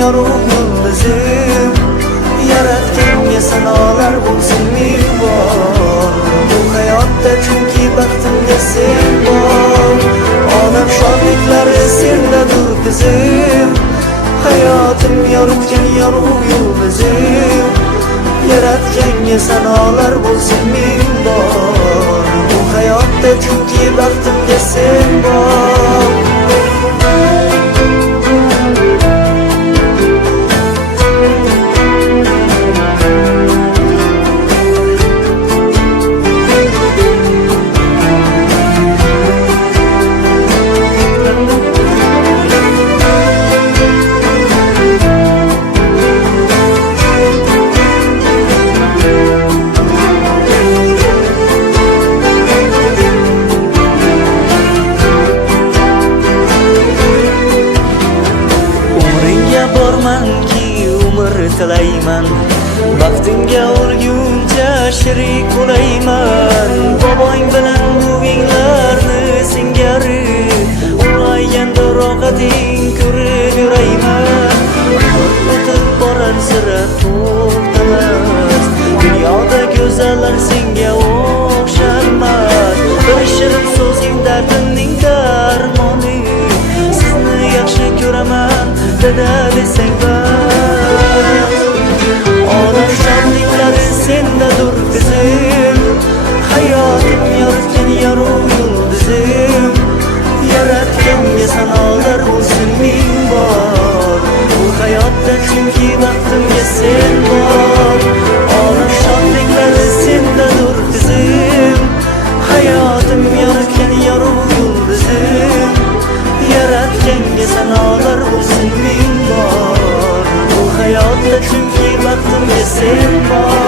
yorug' yulduzim, yaratganga sanolar bo'lsin ming bor. Bu hayotda chunki baxtimga sen bor. Olam shodliklari sendadir qizim, hayotim yoritgan yorug' yulduzim, yaratganga sanolar bo'lsin ming bor. Bu hayotda chunki baxtimga sen bor. Tilayman, baxtingga o'lguncha shirik bo'layman. Boboing bilan buvinglarni singari ulg'ayganda rohating ko'rib yurayman. O'tib borar sira to'xtamas, dunyoda go'zallar senga o'xshamas. Bir shirin so'zing dardimning darmoni, sizni yaxshi ko'raman dada desang bas. Olam shodliklari sendadir qizim, hayotim yoritgan yorug' yulduzim, yaratganga sanolar bo'lsin ming bor. Bu hayotda chunki baxtimga sen bor. Olam shodliklari sendadir qizim, hayotim yoritgan yorug' yulduzim, yaratganga sanolar bo'lsin ming bor. Bu hayotda chunki baxtimga sen bor.